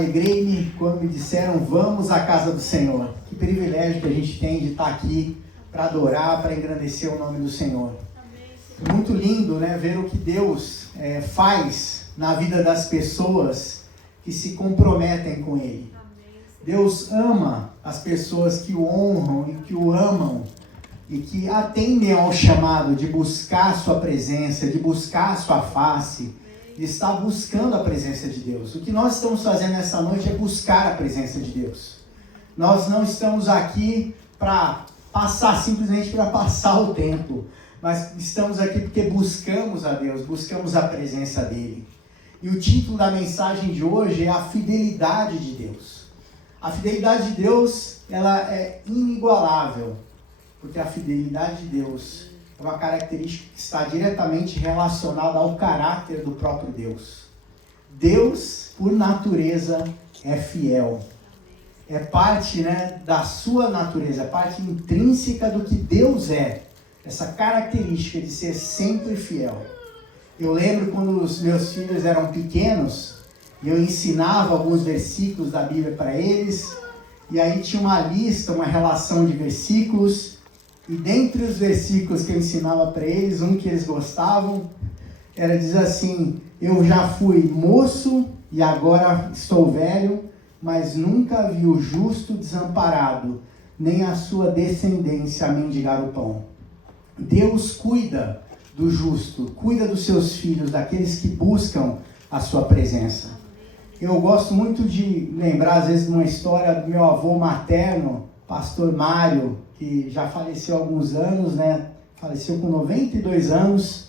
alegrei-me quando me disseram, vamos à casa do Senhor. Que privilégio que a gente tem de estar aqui para adorar, para engrandecer o nome do Senhor. É muito lindo, né, ver o que Deus faz na vida das pessoas que se comprometem com Ele. Deus ama as pessoas que o honram e que o amam e que atendem ao chamado de buscar a sua presença, de buscar a sua face, de estar buscando a presença de Deus. O que nós estamos fazendo essa noite é buscar a presença de Deus. Nós não estamos aqui para passar, simplesmente para passar o tempo, mas estamos aqui porque buscamos a Deus, buscamos a presença dEle. E o título da mensagem de hoje é a fidelidade de Deus. A fidelidade de Deus, ela é inigualável, porque a fidelidade de Deus é uma característica que está diretamente relacionada ao caráter do próprio Deus. Deus, por natureza, é fiel. É parte, da sua natureza, é parte intrínseca do que Deus é. Essa característica de ser sempre fiel. Eu lembro quando os meus filhos eram pequenos, eu ensinava alguns versículos da Bíblia para eles, e aí tinha uma lista, uma relação de versículos, e dentre os versículos que eu ensinava para eles, um que eles gostavam, era dizer assim, eu já fui moço e agora estou velho, mas nunca vi o justo desamparado, nem a sua descendência a mendigar o pão. Deus cuida do justo, cuida dos seus filhos, daqueles que buscam a sua presença. Eu gosto muito de lembrar, às vezes, de uma história do meu avô materno, pastor Mário, que já faleceu há alguns anos, faleceu com 92 anos,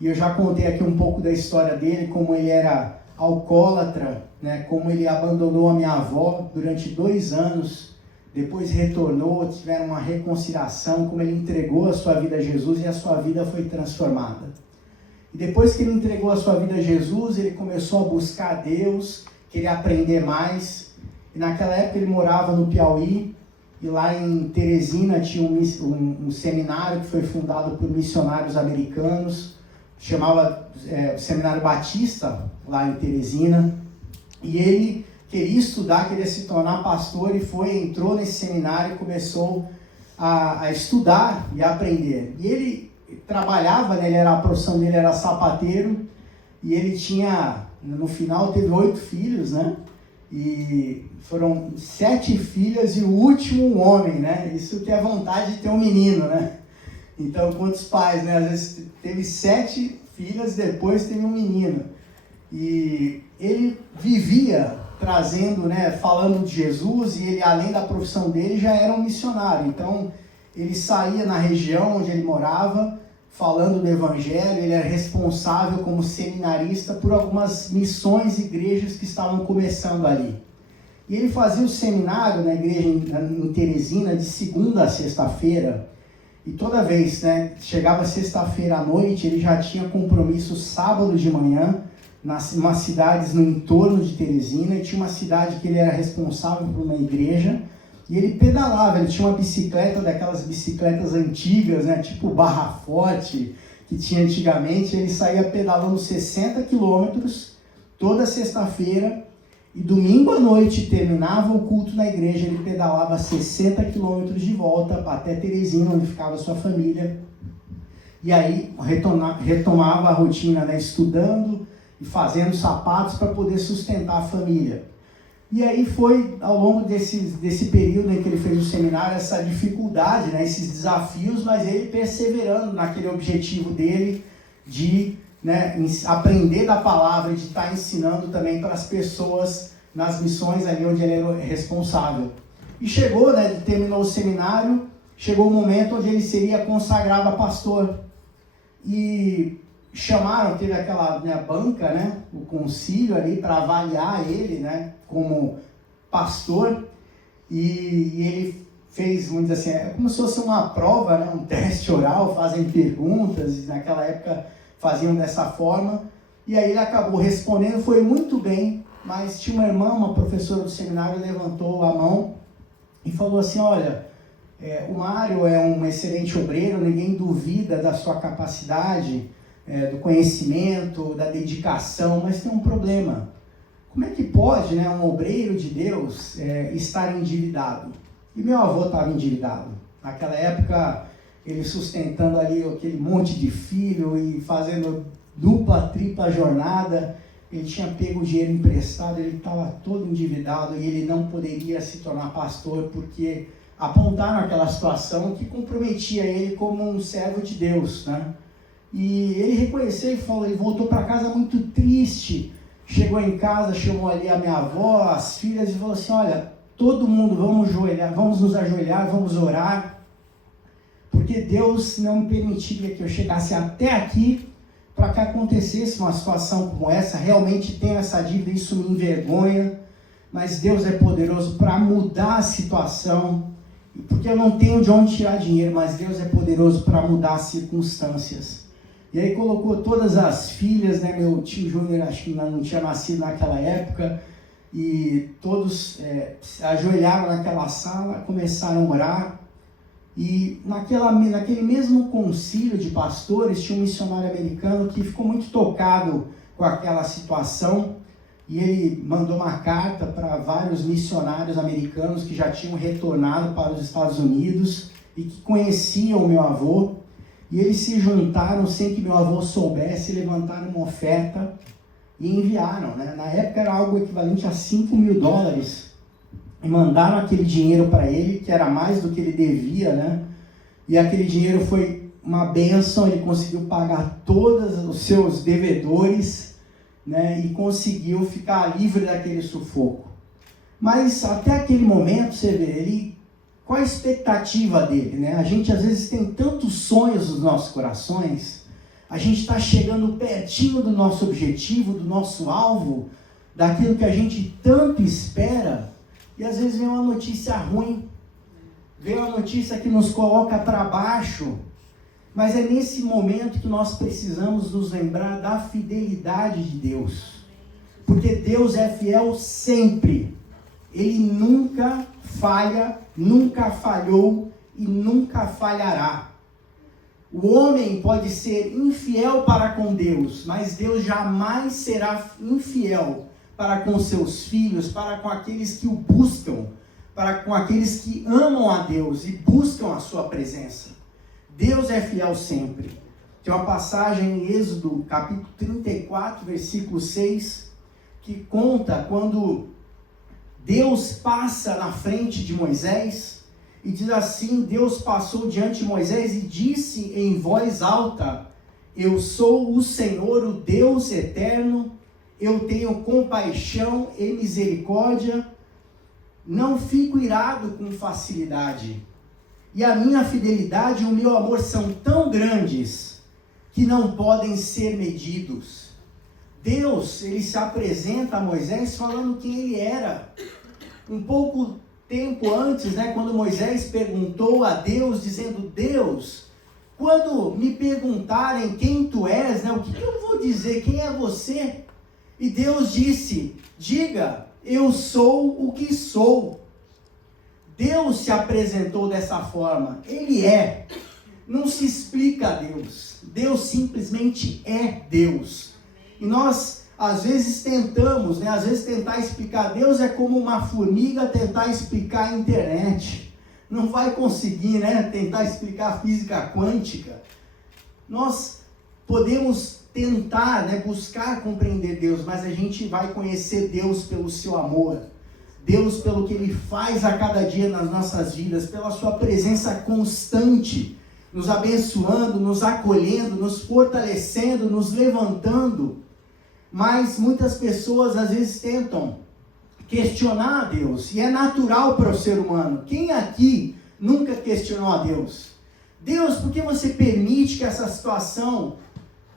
e eu já contei aqui um pouco da história dele, como ele era alcoólatra, como ele abandonou a minha avó durante 2 anos, depois retornou, tiveram uma reconciliação, como ele entregou a sua vida a Jesus e a sua vida foi transformada. E depois que ele entregou a sua vida a Jesus, ele começou a buscar a Deus, queria aprender mais. E naquela época ele morava no Piauí, e lá em Teresina tinha um seminário que foi fundado por missionários americanos, chamava Seminário Batista, lá em Teresina. E ele queria estudar, queria se tornar pastor, e entrou nesse seminário e começou a estudar e a aprender. E ele trabalhava, a profissão dele era sapateiro, e ele tinha, no final, teve 8 filhos, e foram 7 filhas e o último um homem, Isso que é vontade de ter um menino, Então, quantos pais, Às vezes teve 7 filhas, depois teve um menino. E ele vivia trazendo, falando de Jesus, e ele, além da profissão dele, já era um missionário. Então, ele saía na região onde ele morava, falando do Evangelho. Ele era responsável como seminarista por algumas missões e igrejas que estavam começando ali. E ele fazia o seminário na igreja em Teresina de segunda a sexta-feira, e toda vez, chegava sexta-feira à noite, ele já tinha compromisso sábado de manhã, nas cidades no entorno de Teresina, e tinha uma cidade que ele era responsável por uma igreja, e ele pedalava, ele tinha uma bicicleta, daquelas bicicletas antigas, tipo Barra Forte, que tinha antigamente. Ele saía pedalando 60 quilômetros toda sexta-feira, e domingo à noite terminava o culto na igreja, ele pedalava 60 quilômetros de volta até Teresina, onde ficava a sua família, e aí retomava a rotina, estudando e fazendo sapatos para poder sustentar a família. E aí foi, ao longo desse período em que ele fez o seminário, essa dificuldade, esses desafios, mas ele perseverando naquele objetivo dele de aprender da palavra e de estar ensinando também para as pessoas nas missões ali onde ele era responsável. E chegou, terminou o seminário, chegou o momento onde ele seria consagrado a pastor. E chamaram, teve aquela banca, o concílio ali para avaliar ele, como pastor, e ele fez, vamos dizer assim, é como se fosse uma prova, um teste oral, fazem perguntas, e naquela época faziam dessa forma, e aí ele acabou respondendo, foi muito bem, mas tinha uma irmã, uma professora do seminário, levantou a mão e falou assim, olha, o Mário é um excelente obreiro, ninguém duvida da sua capacidade, do conhecimento, da dedicação, mas tem um problema. como é que pode, né, um obreiro de Deus estar endividado? E meu avô estava endividado. Naquela época, ele sustentando ali aquele monte de filho e fazendo dupla, tripla jornada. Ele tinha pego o dinheiro emprestado, ele estava todo endividado e ele não poderia se tornar pastor porque apontaram aquela situação que comprometia ele como um servo de Deus, né? E ele reconheceu e falou, ele voltou para casa muito triste. Chegou em casa, chamou ali a minha avó, as filhas e falou assim, olha, todo mundo vamos nos ajoelhar, vamos orar, porque Deus não me permitiria que eu chegasse até aqui para que acontecesse uma situação como essa. Realmente tenho essa dívida, isso me envergonha, mas Deus é poderoso para mudar a situação, porque eu não tenho de onde tirar dinheiro, mas Deus é poderoso para mudar as circunstâncias. E aí colocou todas as filhas, né? Meu tio Júnior acho que não tinha nascido naquela época, e todos ajoelharam naquela sala, começaram a orar, e naquele mesmo concílio de pastores tinha um missionário americano que ficou muito tocado com aquela situação, e ele mandou uma carta para vários missionários americanos que já tinham retornado para os Estados Unidos e que conheciam o meu avô. E eles se juntaram sem que meu avô soubesse, levantaram uma oferta e enviaram, né? Na época era algo equivalente a $5.000. E mandaram aquele dinheiro para ele, que era mais do que ele devia, né? E aquele dinheiro foi uma bênção, ele conseguiu pagar todos os seus devedores, né? E conseguiu ficar livre daquele sufoco. Mas até aquele momento, você vê, qual a expectativa dele, né? A gente às vezes tem tantos sonhos nos nossos corações, a gente está chegando pertinho do nosso objetivo, do nosso alvo, daquilo que a gente tanto espera, e às vezes vem uma notícia ruim, vem uma notícia que nos coloca para baixo, mas é nesse momento que nós precisamos nos lembrar da fidelidade de Deus, porque Deus é fiel sempre, Ele nunca falha, nunca falhou e nunca falhará. O homem pode ser infiel para com Deus, mas Deus jamais será infiel para com seus filhos, para com aqueles que o buscam, para com aqueles que amam a Deus e buscam a sua presença. Deus é fiel sempre. Tem uma passagem em Êxodo, capítulo 34, versículo 6, que conta quando Deus passa na frente de Moisés, e diz assim, Deus passou diante de Moisés e disse em voz alta, eu sou o Senhor, o Deus eterno, eu tenho compaixão e misericórdia, não fico irado com facilidade, e a minha fidelidade e o meu amor são tão grandes, que não podem ser medidos. Deus, ele se apresenta a Moisés falando quem ele era. Um pouco tempo antes, né, quando Moisés perguntou a Deus, dizendo, Deus, quando me perguntarem quem tu és, né, o que eu vou dizer, quem é você? E Deus disse, diga, eu sou o que sou. Deus se apresentou dessa forma, Ele é. Não se explica a Deus, Deus simplesmente é Deus. E nós, às vezes, tentamos, né? Às vezes tentar explicar Deus é como uma formiga tentar explicar a internet. Não vai conseguir, né? Tentar explicar a física quântica. Nós podemos tentar, né? Buscar compreender Deus, mas a gente vai conhecer Deus pelo seu amor. Deus pelo que Ele faz a cada dia nas nossas vidas, pela sua presença constante, nos abençoando, nos acolhendo, nos fortalecendo, nos levantando. Mas muitas pessoas às vezes tentam questionar a Deus, e é natural para o ser humano. Quem aqui nunca questionou a Deus? Deus, por que você permite que essa situação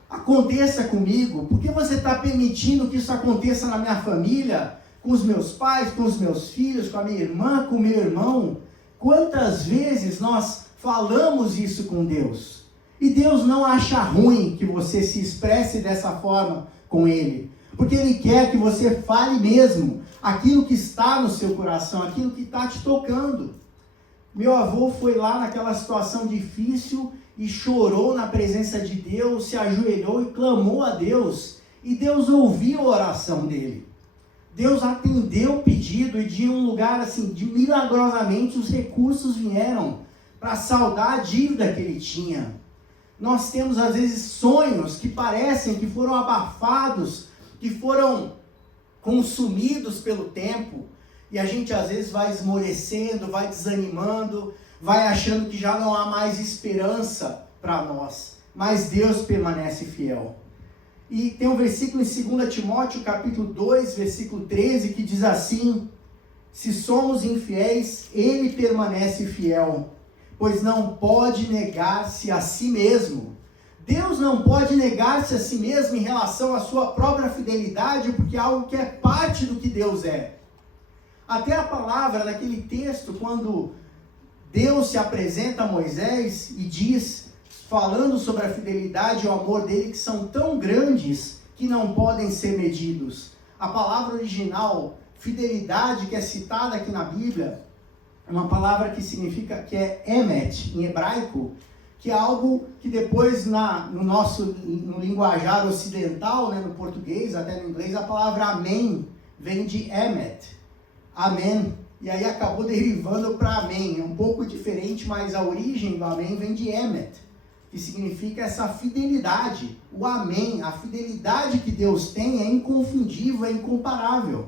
aconteça comigo? Por que você está permitindo que isso aconteça na minha família, com os meus pais, com os meus filhos, com a minha irmã, com o meu irmão? Quantas vezes nós falamos isso com Deus? E Deus não acha ruim que você se expresse dessa forma com Ele, porque Ele quer que você fale mesmo aquilo que está no seu coração, aquilo que está te tocando. Meu avô foi lá naquela situação difícil e chorou na presença de Deus, se ajoelhou e clamou a Deus, e Deus ouviu a oração dele. Deus atendeu o pedido e de um lugar assim, milagrosamente os recursos vieram para saldar a dívida que ele tinha. Nós temos às vezes sonhos que parecem que foram abafados, que foram consumidos pelo tempo, e a gente às vezes vai esmorecendo, vai desanimando, vai achando que já não há mais esperança para nós, mas Deus permanece fiel. E tem um versículo em 2 Timóteo, capítulo 2, versículo 13, que diz assim: se somos infiéis, ele permanece fiel, pois não pode negar-se a si mesmo. Deus não pode negar-se a si mesmo em relação à sua própria fidelidade, porque é algo que é parte do que Deus é. Até a palavra naquele texto, quando Deus se apresenta a Moisés e diz, falando sobre a fidelidade e o amor dele, que são tão grandes que não podem ser medidos. A palavra original, fidelidade, que é citada aqui na Bíblia, é uma palavra que significa, que é emet, em hebraico, que é algo que depois no linguajar ocidental, né, no português, até no inglês, a palavra amém vem de emet, amém, e aí acabou derivando para amém, é um pouco diferente, mas a origem do amém vem de emet, que significa essa fidelidade, o amém, a fidelidade que Deus tem é inconfundível, é incomparável.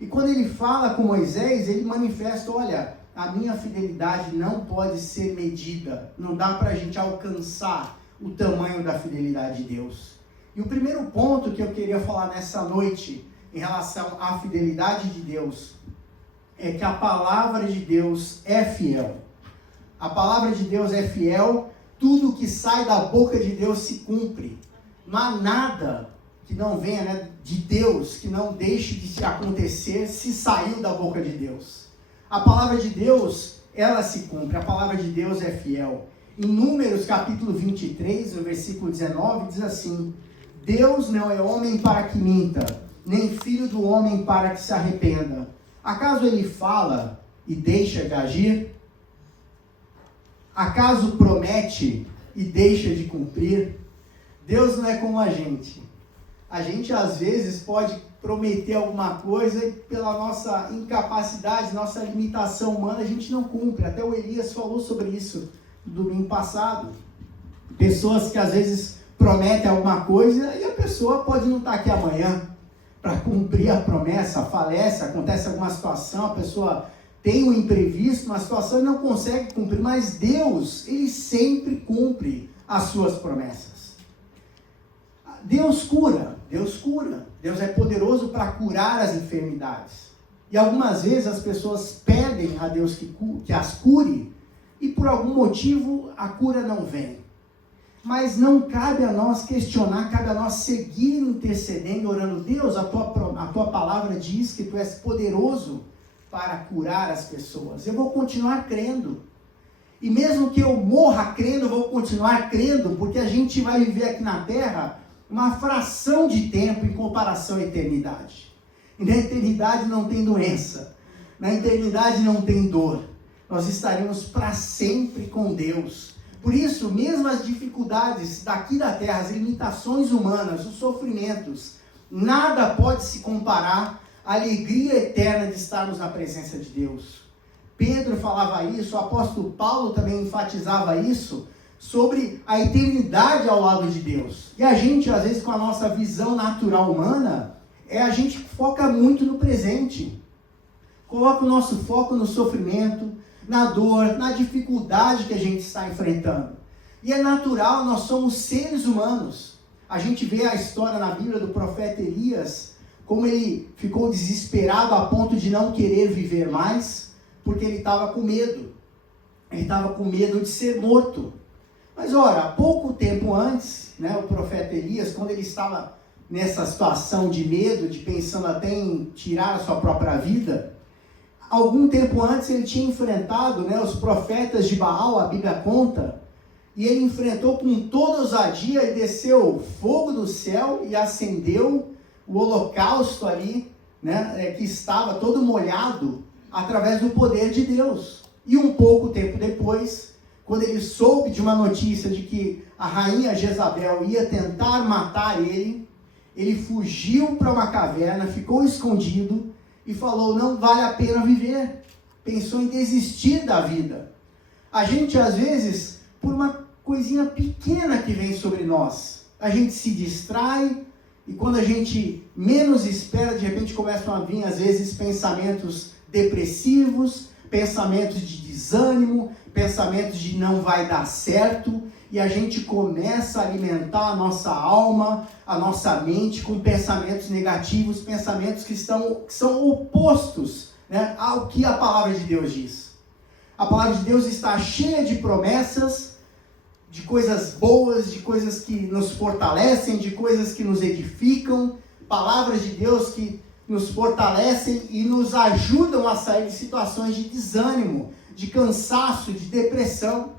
E quando ele fala com Moisés, ele manifesta, olha, a minha fidelidade não pode ser medida, não dá para a gente alcançar o tamanho da fidelidade de Deus. E o primeiro ponto que eu queria falar nessa noite, em relação à fidelidade de Deus, é que a palavra de Deus é fiel. A palavra de Deus é fiel, tudo que sai da boca de Deus se cumpre. Não há nada que não venha, né, de Deus, que não deixe de se acontecer se saiu da boca de Deus. A palavra de Deus, ela se cumpre, a palavra de Deus é fiel. Em Números capítulo 23, no versículo 19, diz assim: Deus não é homem para que minta, nem filho do homem para que se arrependa. Acaso ele fala e deixa de agir? Acaso promete e deixa de cumprir? Deus não é como a gente. A gente às vezes pode prometer alguma coisa e pela nossa incapacidade, nossa limitação humana, a gente não cumpre. Até o Elias falou sobre isso no domingo passado. Pessoas que às vezes prometem alguma coisa e a pessoa pode não estar aqui amanhã para cumprir a promessa, falece, acontece alguma situação, a pessoa tem um imprevisto, uma situação e não consegue cumprir, mas Deus, ele sempre cumpre as suas promessas. Deus cura, Deus é poderoso para curar as enfermidades. E algumas vezes as pessoas pedem a Deus que as cure, e por algum motivo a cura não vem. Mas não cabe a nós questionar, cabe a nós seguir intercedendo, orando. Deus, a tua palavra diz que tu és poderoso para curar as pessoas. Eu vou continuar crendo. E mesmo que eu morra crendo, eu vou continuar crendo, porque a gente vai viver aqui na terra uma fração de tempo em comparação à eternidade. E na eternidade não tem doença, na eternidade não tem dor. Nós estaremos para sempre com Deus. Por isso, mesmo as dificuldades daqui da terra, as limitações humanas, os sofrimentos, nada pode se comparar à alegria eterna de estarmos na presença de Deus. Pedro falava isso, o apóstolo Paulo também enfatizava isso, sobre a eternidade ao lado de Deus. E a gente, às vezes, com a nossa visão natural humana, a gente foca muito no presente. Coloca o nosso foco no sofrimento, na dor, na dificuldade que a gente está enfrentando. E é natural, nós somos seres humanos. A gente vê a história na Bíblia do profeta Elias, como ele ficou desesperado a ponto de não querer viver mais, porque ele estava com medo. Ele estava com medo de ser morto. Mas ora, pouco tempo antes, né, o profeta Elias, quando ele estava nessa situação de medo, de pensando até em tirar a sua própria vida, algum tempo antes ele tinha enfrentado, né, os profetas de Baal, a Bíblia conta, e ele enfrentou com toda ousadia e desceu fogo do céu e acendeu o holocausto ali, né, que estava todo molhado através do poder de Deus. E um pouco tempo depois, quando ele soube de uma notícia de que a rainha Jezabel ia tentar matar ele, Ele fugiu para uma caverna, ficou escondido e falou, não vale a pena viver. Pensou em desistir da vida. A gente, às vezes, por uma coisinha pequena que vem sobre nós, a gente se distrai e quando a gente menos espera, de repente começam a vir, às vezes, pensamentos depressivos, pensamentos de desânimo, pensamentos de não vai dar certo, e a gente começa a alimentar a nossa alma, a nossa mente com pensamentos negativos, pensamentos que são opostos, né, ao que a palavra de Deus diz. A palavra de Deus está cheia de promessas, de coisas boas, de coisas que nos fortalecem, de coisas que nos edificam, palavras de Deus que nos fortalecem e nos ajudam a sair de situações de desânimo, de cansaço, de depressão.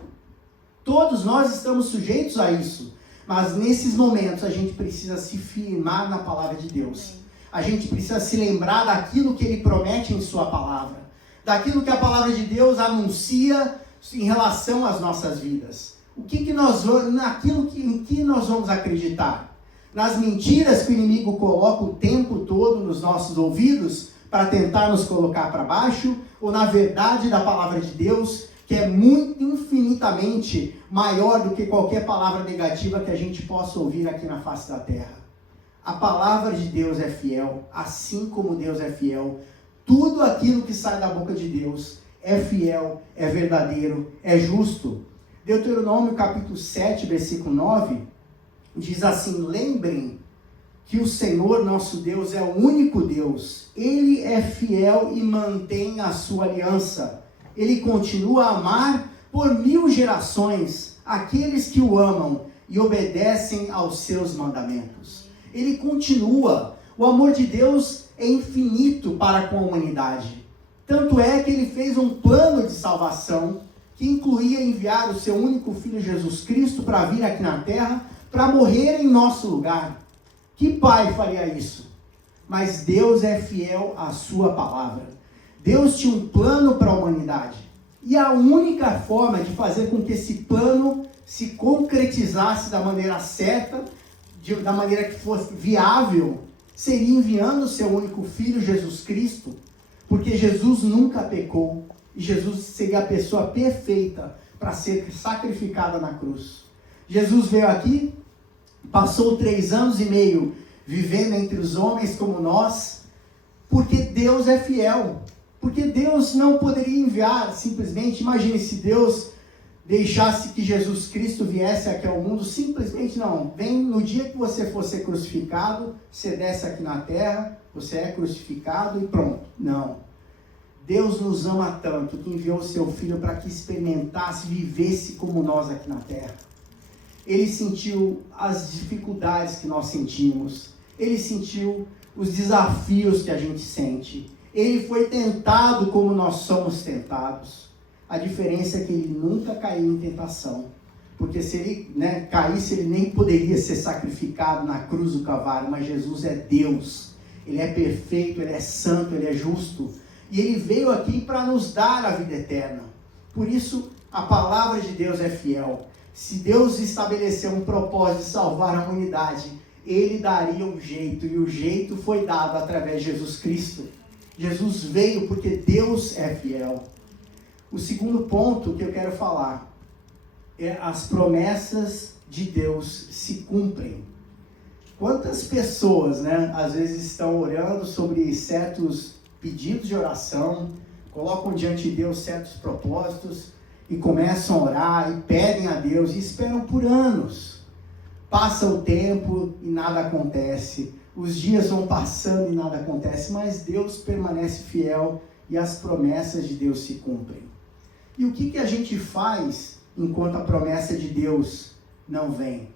Todos nós estamos sujeitos a isso, mas nesses momentos a gente precisa se firmar na palavra de Deus. A gente precisa se lembrar daquilo que Ele promete em Sua palavra, daquilo que a palavra de Deus anuncia em relação às nossas vidas. Em que nós vamos acreditar? Nas mentiras que o inimigo coloca o tempo todo nos nossos ouvidos para tentar nos colocar para baixo, ou na verdade da palavra de Deus, que é muito infinitamente maior do que qualquer palavra negativa que a gente possa ouvir aqui na face da terra. A palavra de Deus é fiel, assim como Deus é fiel. Tudo aquilo que sai da boca de Deus é fiel, é verdadeiro, é justo. Deuteronômio capítulo 7, versículo 9, diz assim, lembrem que o Senhor nosso Deus é o único Deus. Ele é fiel e mantém a sua aliança. Ele continua a amar por 1000 gerações aqueles que o amam e obedecem aos seus mandamentos. Ele continua. O amor de Deus é infinito para com a humanidade. Tanto é que Ele fez um plano de salvação que incluía enviar o seu único Filho Jesus Cristo para vir aqui na terra, para morrer em nosso lugar. Que pai faria isso? Mas Deus é fiel à sua palavra. Deus tinha um plano para a humanidade. E a única forma de fazer com que esse plano se concretizasse da maneira certa, da maneira que fosse viável, seria enviando o seu único Filho, Jesus Cristo, porque Jesus nunca pecou, e Jesus seria a pessoa perfeita para ser sacrificada na cruz. Jesus veio aqui, passou 3 anos e meio vivendo entre os homens como nós, porque Deus é fiel. Porque Deus não poderia enviar simplesmente, imagine se Deus deixasse que Jesus Cristo viesse aqui ao mundo, simplesmente não, vem no dia que você for ser crucificado, você desce aqui na terra, você é crucificado e pronto. Não. Deus nos ama tanto que enviou o seu Filho para que experimentasse, vivesse como nós aqui na terra. Ele sentiu as dificuldades que nós sentimos, ele sentiu os desafios que a gente sente. Ele foi tentado como nós somos tentados. A diferença é que ele nunca caiu em tentação. Porque se ele caísse, ele nem poderia ser sacrificado na cruz do Calvário. Mas Jesus é Deus. Ele é perfeito, Ele é santo, Ele é justo. E Ele veio aqui para nos dar a vida eterna. Por isso, a palavra de Deus é fiel. Se Deus estabeleceu um propósito de salvar a humanidade, Ele daria um jeito. E o jeito foi dado através de Jesus Cristo. Jesus veio porque Deus é fiel. O segundo ponto que eu quero falar é as promessas de Deus se cumprem. Quantas pessoas, às vezes estão orando sobre certos pedidos de oração, colocam diante de Deus certos propósitos e começam a orar e pedem a Deus e esperam por anos. Passa o tempo e nada acontece. Os dias vão passando e nada acontece, mas Deus permanece fiel e as promessas de Deus se cumprem. E o que a gente faz enquanto a promessa de Deus não vem?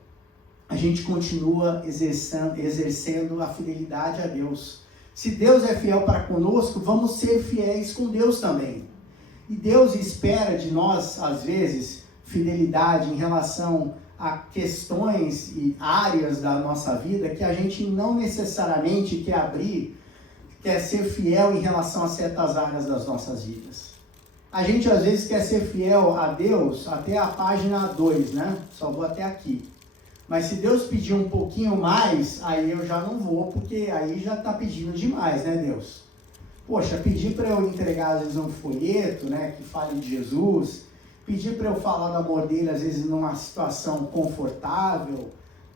A gente continua exercendo a fidelidade a Deus. Se Deus é fiel para conosco, vamos ser fiéis com Deus também. E Deus espera de nós, às vezes, fidelidade em relação a questões e áreas da nossa vida que a gente não necessariamente quer ser fiel em relação a certas áreas das nossas vidas. A gente às vezes quer ser fiel a Deus até a página 2, Só vou até aqui. Mas se Deus pedir um pouquinho mais, aí eu já não vou, porque aí já está pedindo demais, né, Deus? Poxa, pedir para eu entregar às vezes um folheto, né, que fale de Jesus, pedir para eu falar do amor dele, às vezes numa situação confortável,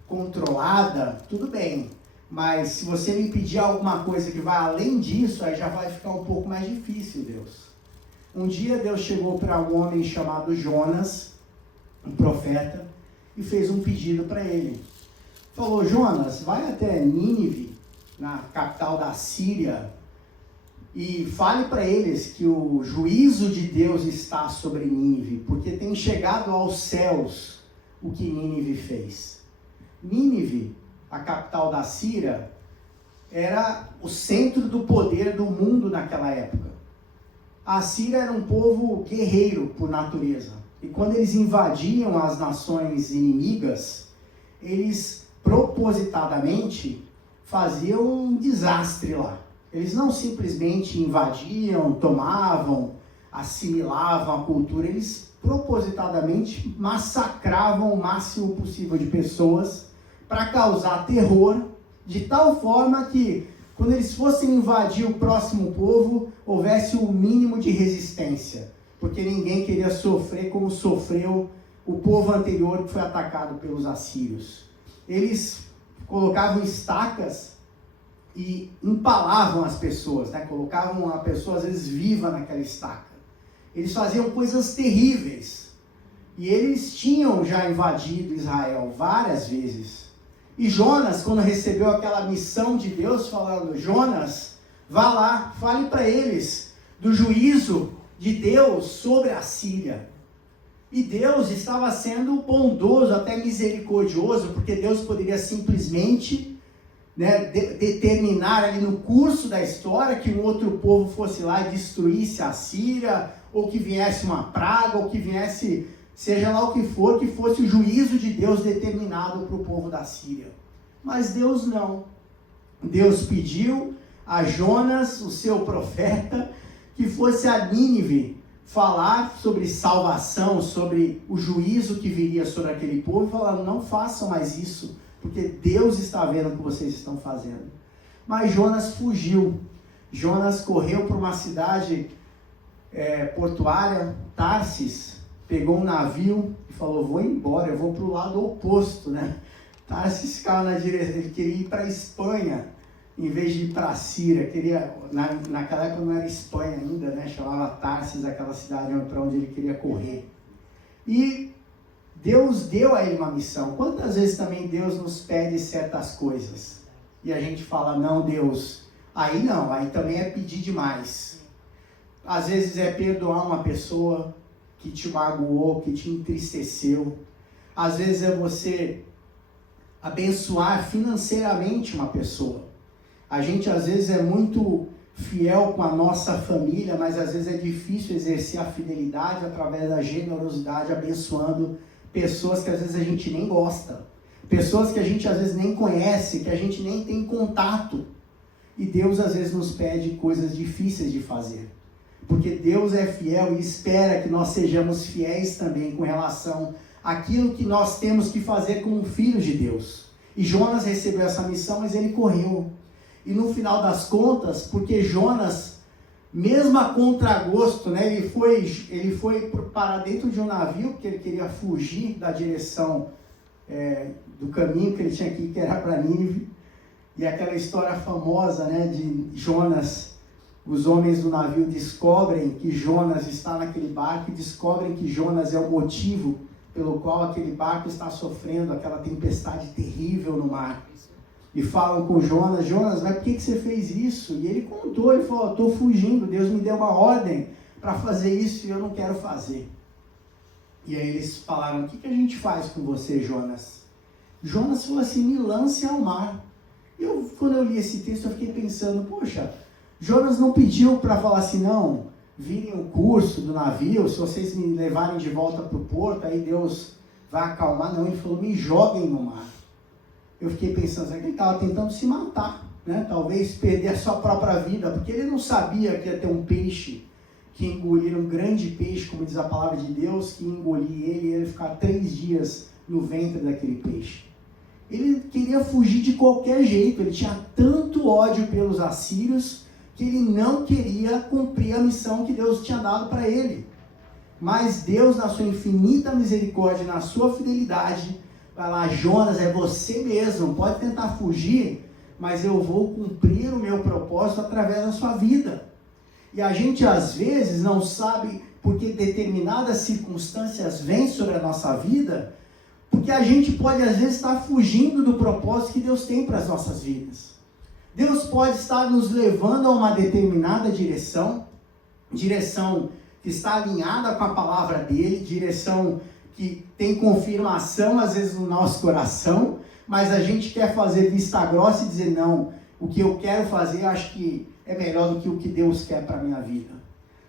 controlada, tudo bem. Mas se você me pedir alguma coisa que vai além disso, aí já vai ficar um pouco mais difícil, Deus. Um dia Deus chegou para um homem chamado Jonas, um profeta, e fez um pedido para ele. Falou: Jonas, vai até Nínive, na capital da Síria, e fale para eles que o juízo de Deus está sobre Nínive, porque tem chegado aos céus o que Nínive fez. Nínive, a capital da Síria, era o centro do poder do mundo naquela época. A Síria era um povo guerreiro por natureza. E quando eles invadiam as nações inimigas, eles propositadamente faziam um desastre lá. Eles não simplesmente invadiam, tomavam, assimilavam a cultura, eles propositadamente massacravam o máximo possível de pessoas para causar terror, de tal forma que, quando eles fossem invadir o próximo povo, houvesse o mínimo de resistência, porque ninguém queria sofrer como sofreu o povo anterior que foi atacado pelos assírios. Eles colocavam estacas e empalavam as pessoas, né? Colocavam a pessoa às vezes viva naquela estaca. Eles faziam coisas terríveis. E eles tinham já invadido Israel várias vezes. E Jonas, quando recebeu aquela missão de Deus, falando: Jonas, vá lá, fale para eles do juízo de Deus sobre a Síria. E Deus estava sendo bondoso, até misericordioso, porque Deus poderia simplesmente, né, determinar ali no curso da história que um outro povo fosse lá e destruísse a Síria, ou que viesse uma praga, ou que viesse, seja lá o que for, que fosse o juízo de Deus determinado para o povo da Síria. Mas Deus não. Deus pediu a Jonas, o seu profeta, que fosse a Nínive falar sobre salvação, sobre o juízo que viria sobre aquele povo, e falar: não façam mais isso, porque Deus está vendo o que vocês estão fazendo. Mas Jonas fugiu. Jonas correu para uma cidade portuária, Tarsis, pegou um navio e falou: vou embora, eu vou para o lado oposto, né? Tarsis ficava na direção, ele queria ir para a Espanha, em vez de ir para a Síria. Naquela época não era Espanha ainda, né? Chamava Tarsis, aquela cidade para onde ele queria correr. E Deus deu a ele uma missão. Quantas vezes também Deus nos pede certas coisas e a gente fala: não, Deus, aí não, aí também é pedir demais. Às vezes é perdoar uma pessoa que te magoou, que te entristeceu. Às vezes é você abençoar financeiramente uma pessoa. A gente às vezes é muito fiel com a nossa família, mas às vezes é difícil exercer a fidelidade através da generosidade, abençoando pessoas que às vezes a gente nem gosta, pessoas que a gente às vezes nem conhece, que a gente nem tem contato. E Deus às vezes nos pede coisas difíceis de fazer, porque Deus é fiel e espera que nós sejamos fiéis também com relação àquilo que nós temos que fazer como filhos de Deus. E Jonas recebeu essa missão, mas ele correu. E no final das contas, porque Jonas, mesmo a contragosto, né, ele foi para dentro de um navio, porque ele queria fugir da direção do caminho que ele tinha que ir, que era para Nínive. E aquela história famosa, né, de Jonas, os homens do navio descobrem que Jonas está naquele barco e descobrem que Jonas é o motivo pelo qual aquele barco está sofrendo aquela tempestade terrível no mar. E falam com Jonas: Jonas, mas por que você fez isso? E ele contou, ele falou: estou fugindo, Deus me deu uma ordem para fazer isso e eu não quero fazer. E aí eles falaram: o que a gente faz com você, Jonas? Jonas falou assim: me lance ao mar. Quando eu li esse texto, eu fiquei pensando: poxa, Jonas não pediu para falar assim: não, virem o curso do navio, se vocês me levarem de volta para o porto, aí Deus vai acalmar. Não, ele falou: me joguem no mar. Eu fiquei pensando, será que ele estava tentando se matar, né? Talvez perder a sua própria vida, porque ele não sabia que ia ter um peixe que engolir, um grande peixe, como diz a palavra de Deus, que engolir ele e ele ficar 3 dias no ventre daquele peixe. Ele queria fugir de qualquer jeito, ele tinha tanto ódio pelos assírios que ele não queria cumprir a missão que Deus tinha dado para ele. Mas Deus, na sua infinita misericórdia, na sua fidelidade, vai lá: Jonas, é você mesmo, pode tentar fugir, mas eu vou cumprir o meu propósito através da sua vida. E a gente às vezes não sabe porque determinadas circunstâncias vêm sobre a nossa vida, porque a gente pode às vezes estar fugindo do propósito que Deus tem para as nossas vidas. Deus pode estar nos levando a uma determinada direção que está alinhada com a palavra dele, direção que tem confirmação às vezes no nosso coração, mas a gente quer fazer vista grossa e dizer: não, o que eu quero fazer eu acho que é melhor do que o que Deus quer para a minha vida.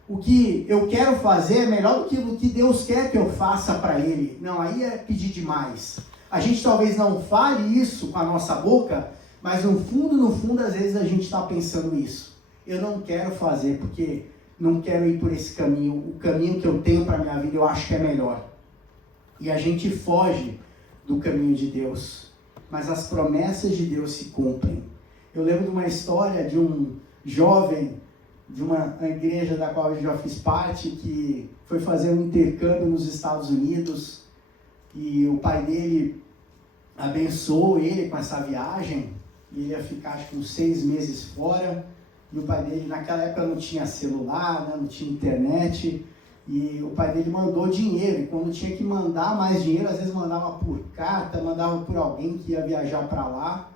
O que eu quero fazer é melhor do que o que Deus quer que eu faça para Ele. Não, aí é pedir demais. A gente talvez não fale isso com a nossa boca, mas no fundo, às vezes a gente está pensando isso. Eu não quero fazer porque não quero ir por esse caminho. O caminho que eu tenho para a minha vida eu acho que é melhor. E a gente foge do caminho de Deus. Mas as promessas de Deus se cumprem. Eu lembro de uma história de um jovem de uma igreja da qual eu já fiz parte, que foi fazer um intercâmbio nos Estados Unidos, e o pai dele abençoou ele com essa viagem. Ele ia ficar acho que uns 6 meses fora, e o pai dele naquela época não tinha celular, né, não tinha internet, e o pai dele mandou dinheiro, e quando tinha que mandar mais dinheiro, às vezes mandava por carta, mandava por alguém que ia viajar para lá,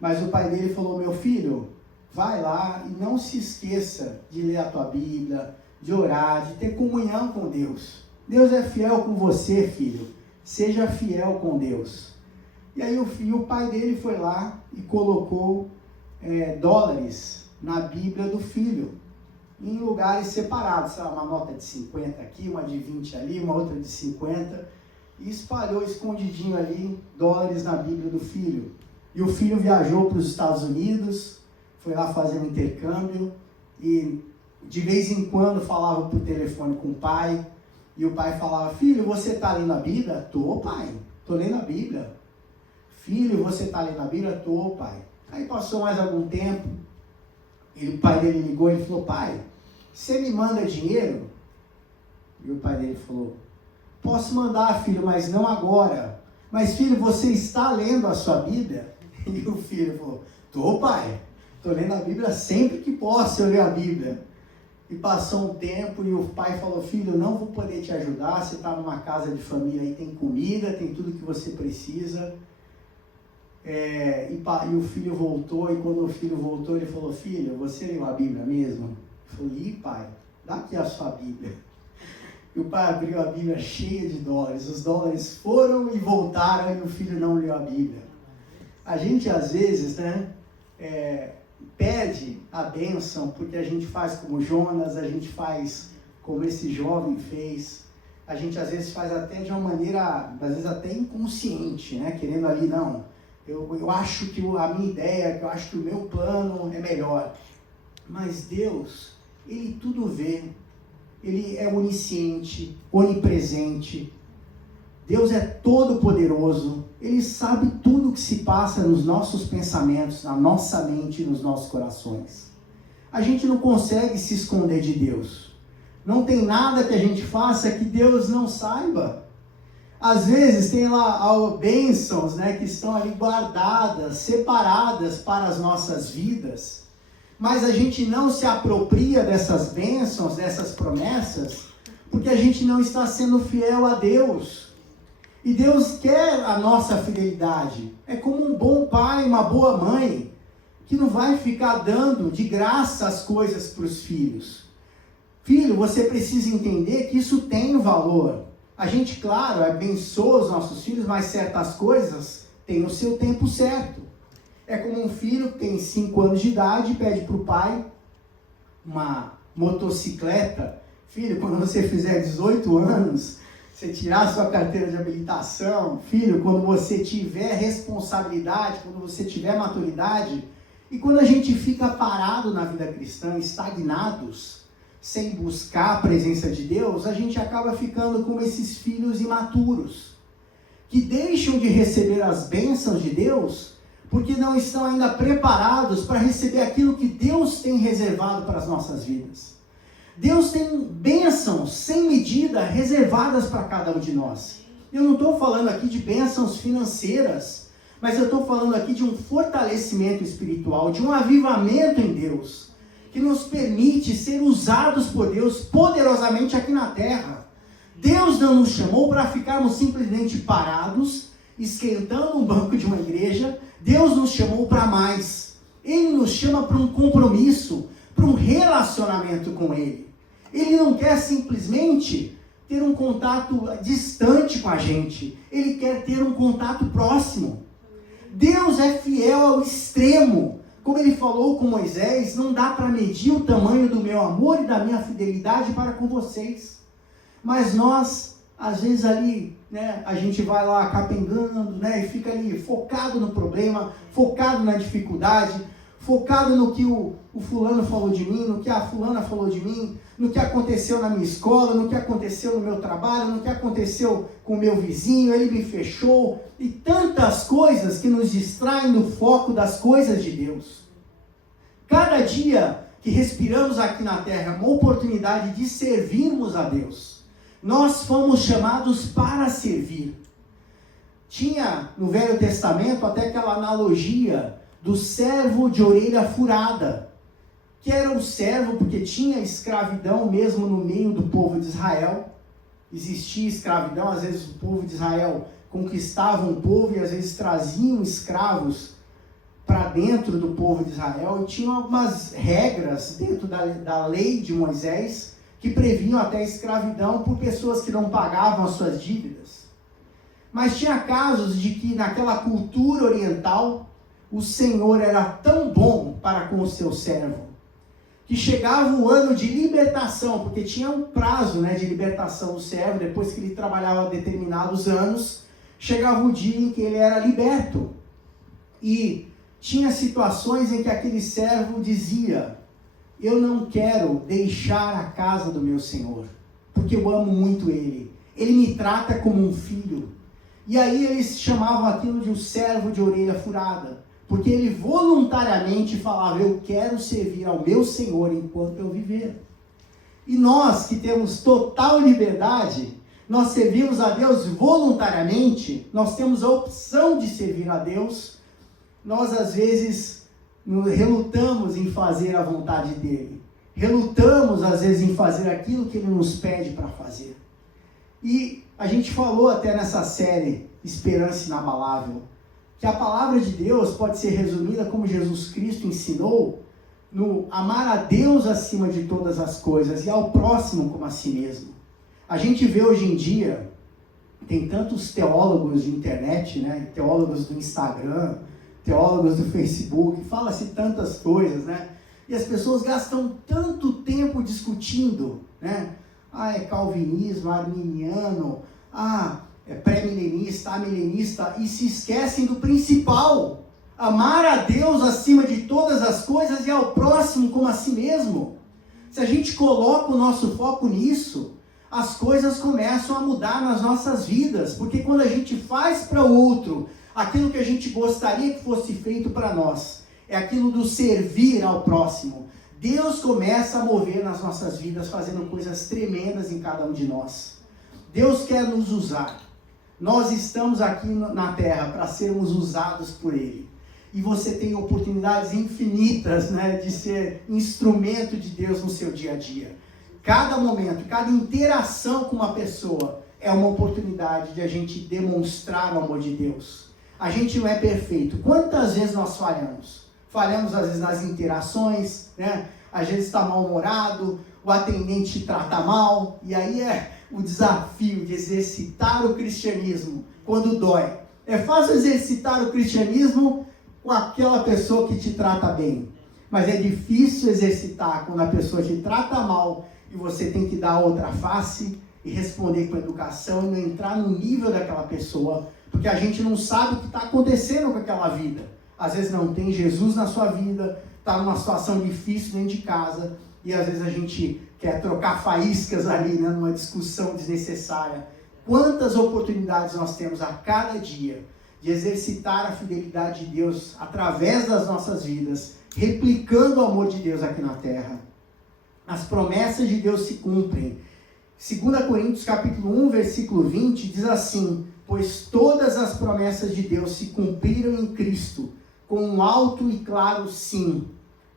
mas o pai dele falou: meu filho, vai lá e não se esqueça de ler a tua Bíblia, de orar, de ter comunhão com Deus. Deus é fiel com você, filho. Seja fiel com Deus. E aí o pai dele foi lá e colocou dólares na Bíblia do filho, em lugares separados. Sabe, uma nota de 50 aqui, uma de 20 ali, uma outra de 50. E espalhou escondidinho ali dólares na Bíblia do filho. E o filho viajou para os Estados Unidos, foi lá fazer um intercâmbio e de vez em quando falava por telefone com o pai, e o pai falava: filho, você está lendo a Bíblia? Tô, pai, estou lendo a Bíblia. Filho, você está lendo a Bíblia? Tô, pai. Aí passou mais algum tempo, e o pai dele ligou e falou: pai, você me manda dinheiro? E o pai dele falou: posso mandar, filho, mas não agora. Mas filho, você está lendo a sua Bíblia? E o filho falou: tô, pai. Estou lendo a Bíblia sempre que posso, eu leio a Bíblia. E passou um tempo e o pai falou: filho, eu não vou poder te ajudar, você está numa casa de família aí, tem comida, tem tudo que você precisa. E o filho voltou, e quando o filho voltou, ele falou: filho, você leu a Bíblia mesmo? Eu falei: pai, dá aqui a sua Bíblia. E o pai abriu a Bíblia cheia de dólares, os dólares foram e voltaram, e o filho não leu a Bíblia. A gente às vezes, né, pede a bênção porque a gente faz como Jonas, a gente faz como esse jovem fez, a gente às vezes faz até de uma maneira, às vezes até inconsciente, né? Querendo ali, não, eu acho que a minha ideia, eu acho que o meu plano é melhor. Mas Deus, Ele tudo vê, Ele é onisciente, onipresente, Deus é todo poderoso, Ele sabe tudo o que se passa nos nossos pensamentos, na nossa mente e nos nossos corações. A gente não consegue se esconder de Deus. Não tem nada que a gente faça que Deus não saiba. Às vezes tem lá bênçãos, né, que estão ali guardadas, separadas para as nossas vidas, mas a gente não se apropria dessas bênçãos, dessas promessas, porque a gente não está sendo fiel a Deus. E Deus quer a nossa fidelidade. É como um bom pai, uma boa mãe, que não vai ficar dando de graça as coisas para os filhos. Filho, você precisa entender que isso tem um valor. A gente, claro, abençoa os nossos filhos, mas certas coisas têm o seu tempo certo. É como um filho que tem 5 anos de idade e pede para o pai uma motocicleta. Filho, quando você fizer 18 anos... você tirar a sua carteira de habilitação, filho, quando você tiver responsabilidade, quando você tiver maturidade, e quando a gente fica parado na vida cristã, estagnados, sem buscar a presença de Deus, a gente acaba ficando como esses filhos imaturos. que deixam de receber as bênçãos de Deus porque não estão ainda preparados para receber aquilo que Deus tem reservado para as nossas vidas. Deus tem bênçãos sem medida reservadas para cada um de nós. Eu não estou falando aqui de bênçãos financeiras, mas eu estou falando aqui de um fortalecimento espiritual, de um avivamento em Deus, que nos permite ser usados por Deus poderosamente aqui na terra. Deus não nos chamou para ficarmos simplesmente parados, esquentando um banco de uma igreja. Deus nos chamou para mais. Ele nos chama para um compromisso, para um relacionamento com Ele. Ele não quer simplesmente ter um contato distante com a gente. Ele quer ter um contato próximo. Deus é fiel ao extremo. Como Ele falou com Moisés, não dá para medir o tamanho do meu amor e da minha fidelidade para com vocês. Mas nós, às vezes ali, né, a gente vai lá capengando, né, e fica ali focado no problema, focado na dificuldade, focado no que o fulano falou de mim, no que a fulana falou de mim, no que aconteceu na minha escola, no que aconteceu no meu trabalho, no que aconteceu com o meu vizinho, ele me fechou, e tantas coisas que nos distraem do foco das coisas de Deus. Cada dia que respiramos aqui na terra é uma oportunidade de servirmos a Deus. Nós fomos chamados para servir. Tinha no Velho Testamento até aquela analogia do servo de orelha furada, que era um servo porque tinha escravidão mesmo no meio do povo de Israel. Existia escravidão, às vezes o povo de Israel conquistava um povo e às vezes traziam escravos para dentro do povo de Israel, e tinham algumas regras dentro da lei de Moisés que previam até a escravidão por pessoas que não pagavam as suas dívidas. Mas tinha casos de que naquela cultura oriental o Senhor era tão bom para com o seu servo, que chegava o ano de libertação, porque tinha um prazo, né, de libertação do servo. Depois que ele trabalhava determinados anos, chegava o dia em que ele era liberto. E tinha situações em que aquele servo dizia: eu não quero deixar a casa do meu Senhor, porque eu amo muito Ele. Ele me trata como um filho. E aí eles chamavam aquilo de um servo de orelha furada, porque ele voluntariamente falava: eu quero servir ao meu Senhor enquanto eu viver. E nós que temos total liberdade, nós servimos a Deus voluntariamente, nós temos a opção de servir a Deus. Nós às vezes relutamos em fazer a vontade dele, relutamos às vezes em fazer aquilo que ele nos pede para fazer. E a gente falou até nessa série Esperança Inabalável, que a palavra de Deus pode ser resumida como Jesus Cristo ensinou, no amar a Deus acima de todas as coisas e ao próximo como a si mesmo. A gente vê hoje em dia, tem tantos teólogos de internet, né, teólogos do Instagram, teólogos do Facebook, fala-se tantas coisas, né? E as pessoas gastam tanto tempo discutindo, né? É calvinismo, arminiano, é pré-milenista, amilenista, e se esquecem do principal: amar a Deus acima de todas as coisas e ao próximo como a si mesmo. Se a gente coloca o nosso foco nisso, as coisas começam a mudar nas nossas vidas, porque quando a gente faz para o outro aquilo que a gente gostaria que fosse feito para nós, é aquilo do servir ao próximo, Deus começa a mover nas nossas vidas, fazendo coisas tremendas em cada um de nós. Deus quer nos usar. Nós estamos aqui na terra para sermos usados por Ele. E você tem oportunidades infinitas, né, de ser instrumento de Deus no seu dia a dia. Cada momento, cada interação com uma pessoa é uma oportunidade de a gente demonstrar o amor de Deus. A gente não é perfeito. Quantas vezes nós falhamos? Falhamos às vezes nas interações, né? Às vezes está mal-humorado, o atendente te trata mal, e aí é o desafio de exercitar o cristianismo quando dói. É fácil exercitar o cristianismo com aquela pessoa que te trata bem, mas é difícil exercitar quando a pessoa te trata mal e você tem que dar a outra face e responder com educação e não entrar no nível daquela pessoa, porque a gente não sabe o que está acontecendo com aquela vida. Às vezes não tem Jesus na sua vida, está numa situação difícil dentro de casa, e às vezes a gente quer trocar faíscas ali, né, numa discussão desnecessária. Quantas oportunidades nós temos a cada dia de exercitar a fidelidade de Deus através das nossas vidas, replicando o amor de Deus aqui na terra. As promessas de Deus se cumprem. 2 Coríntios capítulo 1, versículo 20, diz assim: pois todas as promessas de Deus se cumpriram em Cristo, com um alto e claro sim.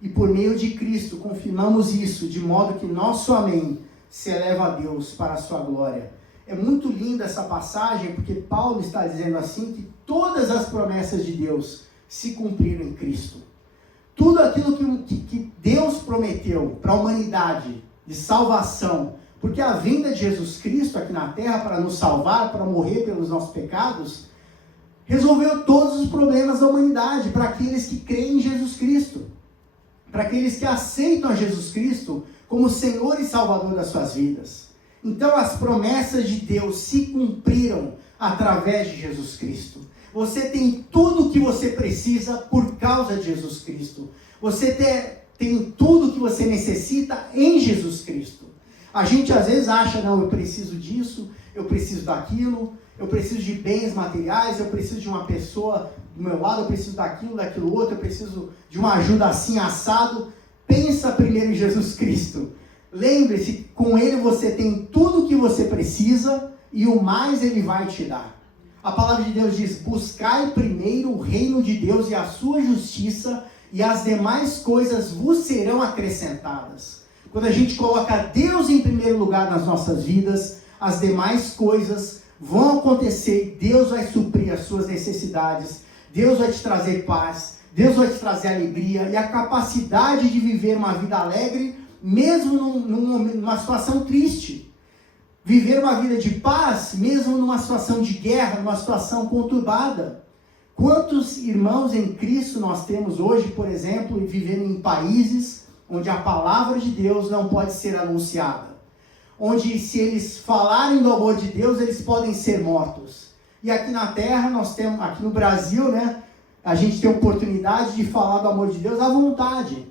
E por meio de Cristo confirmamos isso, de modo que nosso amém se eleva a Deus para a sua glória. É muito linda essa passagem, porque Paulo está dizendo assim, que todas as promessas de Deus se cumpriram em Cristo. Tudo aquilo que Deus prometeu para a humanidade, de salvação, porque a vinda de Jesus Cristo aqui na terra para nos salvar, para morrer pelos nossos pecados, resolveu todos os problemas da humanidade, para aqueles que creem em Jesus Cristo, para aqueles que aceitam a Jesus Cristo como Senhor e Salvador das suas vidas. Então as promessas de Deus se cumpriram através de Jesus Cristo. Você tem tudo o que você precisa por causa de Jesus Cristo. Você tem tudo o que você necessita em Jesus Cristo. A gente às vezes acha, não, eu preciso disso, eu preciso daquilo, eu preciso de bens materiais, eu preciso de uma pessoa do meu lado, eu preciso daquilo outro, eu preciso de uma ajuda assim, assado. Pensa primeiro em Jesus Cristo. Lembre-se, com Ele você tem tudo o que você precisa e o mais Ele vai te dar. A palavra de Deus diz: buscai primeiro o reino de Deus e a sua justiça, e as demais coisas vos serão acrescentadas. Quando a gente coloca Deus em primeiro lugar nas nossas vidas, as demais coisas vão acontecer, Deus vai suprir as suas necessidades, Deus vai te trazer paz, Deus vai te trazer alegria e a capacidade de viver uma vida alegre, mesmo numa situação triste. Viver uma vida de paz, mesmo numa situação de guerra, numa situação conturbada. Quantos irmãos em Cristo nós temos hoje, por exemplo, vivendo em países onde a palavra de Deus não pode ser anunciada? Onde, se eles falarem do amor de Deus, eles podem ser mortos. E aqui na terra, nós temos, aqui no Brasil, né, a gente tem a oportunidade de falar do amor de Deus à vontade.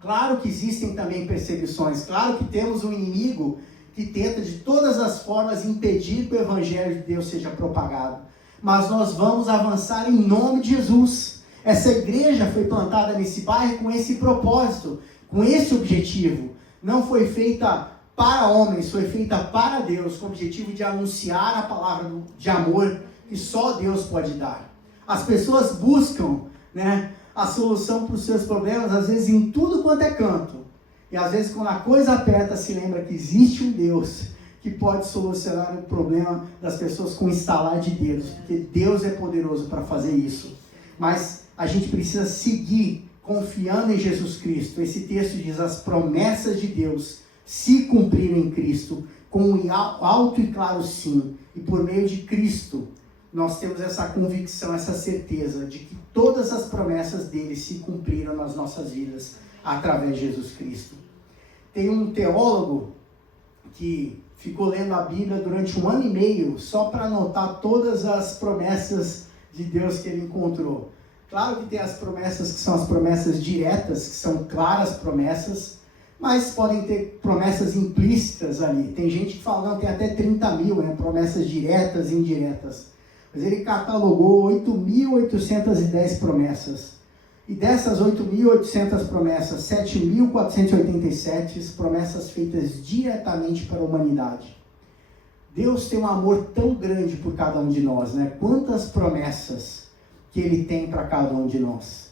Claro que existem também perseguições, claro que temos um inimigo que tenta de todas as formas impedir que o Evangelho de Deus seja propagado. Mas nós vamos avançar em nome de Jesus. Essa igreja foi plantada nesse bairro com esse propósito, com esse objetivo. Não foi feita para homens, foi feita para Deus, com o objetivo de anunciar a palavra de amor que só Deus pode dar. As pessoas buscam, né, a solução para os seus problemas, às vezes em tudo quanto é canto. E às vezes quando a coisa aperta, se lembra que existe um Deus que pode solucionar o problema das pessoas com estalar de dedos, porque Deus é poderoso para fazer isso. Mas a gente precisa seguir confiando em Jesus Cristo. Esse texto diz: as promessas de Deus se cumpriram em Cristo, com um alto e claro sim. E por meio de Cristo, nós temos essa convicção, essa certeza de que todas as promessas dele se cumpriram nas nossas vidas, através de Jesus Cristo. Tem um teólogo que ficou lendo a Bíblia durante 1 ano e meio, só para anotar todas as promessas de Deus que ele encontrou. Claro que tem as promessas que são as promessas diretas, que são claras promessas, mas podem ter promessas implícitas ali. Tem gente que fala, não, tem até 30 mil, né, promessas diretas e indiretas. Mas ele catalogou 8.810 promessas. E dessas 8.800 promessas, 7.487 promessas feitas diretamente para a humanidade. Deus tem um amor tão grande por cada um de nós, né? Quantas promessas que Ele tem para cada um de nós.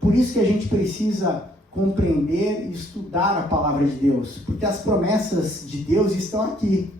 Por isso que a gente precisa compreender e estudar a palavra de Deus, porque as promessas de Deus estão aqui.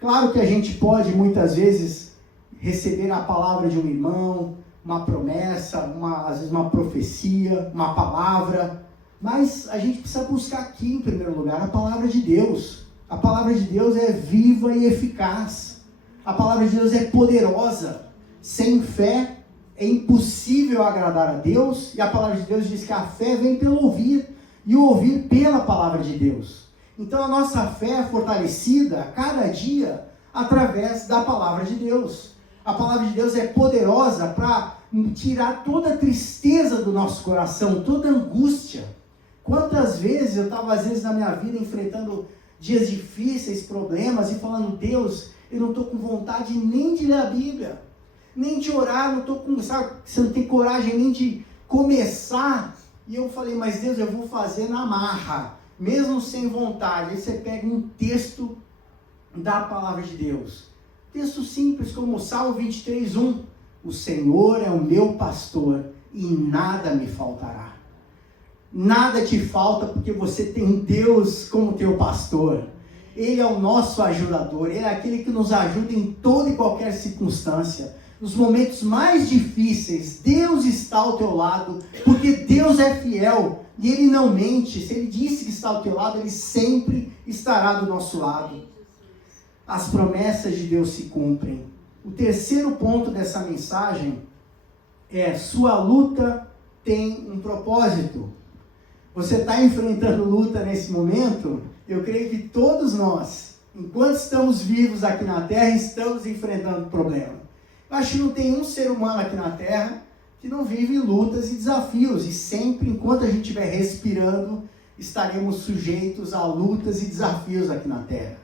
Claro que a gente pode, muitas vezes, receber a palavra de um irmão, uma promessa, às vezes uma profecia, uma palavra, mas a gente precisa buscar aqui, em primeiro lugar, a palavra de Deus. A palavra de Deus é viva e eficaz. A palavra de Deus é poderosa. Sem fé é impossível agradar a Deus, e a palavra de Deus diz que a fé vem pelo ouvir, e o ouvir pela palavra de Deus. Então a nossa fé é fortalecida a cada dia através da palavra de Deus. A palavra de Deus é poderosa para tirar toda a tristeza do nosso coração, toda a angústia. Quantas vezes eu estava, às vezes, na minha vida, enfrentando dias difíceis, problemas, e falando, Deus, eu não estou com vontade nem de ler a Bíblia, nem de orar, não estou com, sabe, você não tem coragem nem de começar. E eu falei, mas Deus, eu vou fazer na marra, mesmo sem vontade. Aí você pega um texto da palavra de Deus, texto simples como o Salmo 23:1, o Senhor é o meu pastor e nada me faltará. Nada te falta porque você tem Deus como teu pastor. Ele é o nosso ajudador, Ele é aquele que nos ajuda em toda e qualquer circunstância. Nos momentos mais difíceis, Deus está ao teu lado, porque Deus é fiel e Ele não mente. Se Ele disse que está ao teu lado, Ele sempre estará do nosso lado. As promessas de Deus se cumprem. O terceiro ponto dessa mensagem é: sua luta tem um propósito. Você está enfrentando luta nesse momento? Eu creio que todos nós, enquanto estamos vivos aqui na Terra, estamos enfrentando problema. Eu acho que não tem um ser humano aqui na Terra que não vive lutas e desafios. E sempre, enquanto a gente estiver respirando, estaremos sujeitos a lutas e desafios aqui na Terra.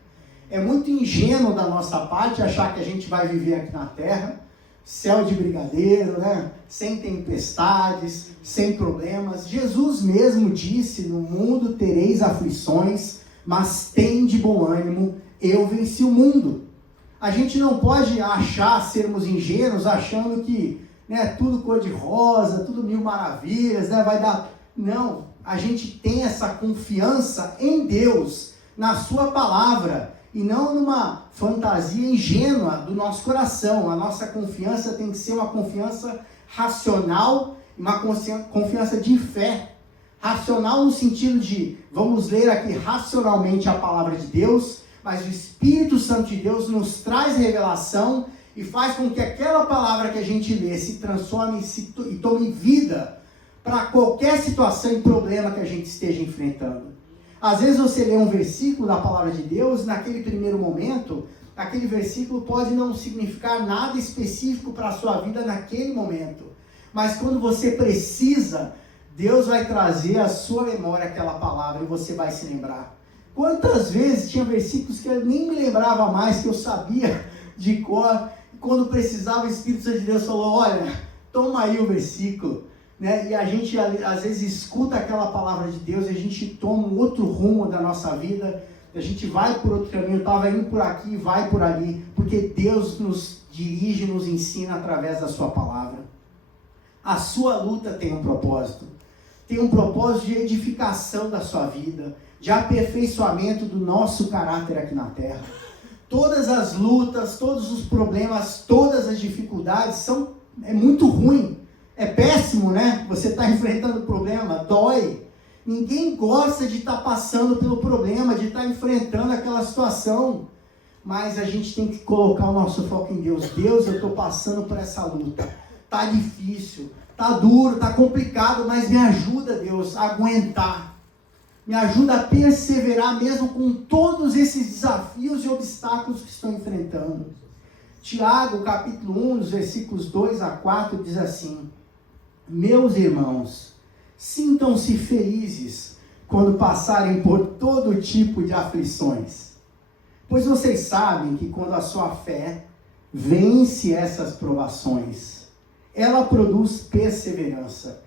É muito ingênuo da nossa parte achar que a gente vai viver aqui na Terra, céu de brigadeiro, né? Sem tempestades, sem problemas. Jesus mesmo disse, no mundo tereis aflições, mas tende bom ânimo, eu venci o mundo. A gente não pode sermos ingênuos, achando que, né, tudo cor de rosa, tudo mil maravilhas, né, vai dar... Não, a gente tem essa confiança em Deus, na sua palavra, e não numa fantasia ingênua do nosso coração. A nossa confiança tem que ser uma confiança racional, uma confiança de fé. Racional no sentido de, vamos ler aqui racionalmente a palavra de Deus, mas o Espírito Santo de Deus nos traz revelação e faz com que aquela palavra que a gente lê se transforme e tome vida para qualquer situação e problema que a gente esteja enfrentando. Às vezes você lê um versículo da palavra de Deus, naquele primeiro momento, aquele versículo pode não significar nada específico para a sua vida naquele momento. Mas quando você precisa, Deus vai trazer à sua memória aquela palavra e você vai se lembrar. Quantas vezes tinha versículos que eu nem me lembrava mais, que eu sabia de cor, e quando precisava, o Espírito Santo de Deus falou, olha, toma aí o versículo. Né? E a gente às vezes escuta aquela palavra de Deus e a gente toma um outro rumo da nossa vida, a gente vai por outro caminho, estava indo por aqui, vai por ali, porque Deus nos dirige, nos ensina através da sua palavra. A sua luta tem um propósito de edificação da sua vida, de aperfeiçoamento do nosso caráter aqui na terra. Todas as lutas, todos os problemas, todas as dificuldades é muito ruim. É péssimo, né? Você está enfrentando o problema, dói. Ninguém gosta de estar passando pelo problema, de estar enfrentando aquela situação. Mas a gente tem que colocar o nosso foco em Deus. Deus, eu estou passando por essa luta. Está difícil, está duro, está complicado, mas me ajuda, Deus, a aguentar. Me ajuda a perseverar mesmo com todos esses desafios e obstáculos que estou enfrentando. Tiago, capítulo 1, os versículos 2-4, diz assim: meus irmãos, sintam-se felizes quando passarem por todo tipo de aflições, pois vocês sabem que quando a sua fé vence essas provações, ela produz perseverança.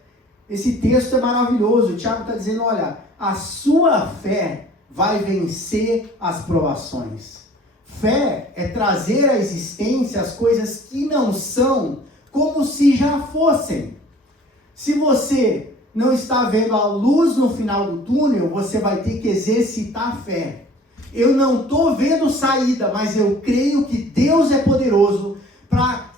Esse texto é maravilhoso. O Tiago está dizendo, olha, a sua fé vai vencer as provações. Fé é trazer à existência as coisas que não são como se já fossem. Se você não está vendo a luz no final do túnel, você vai ter que exercitar a fé. Eu não estou vendo saída, mas eu creio que Deus é poderoso para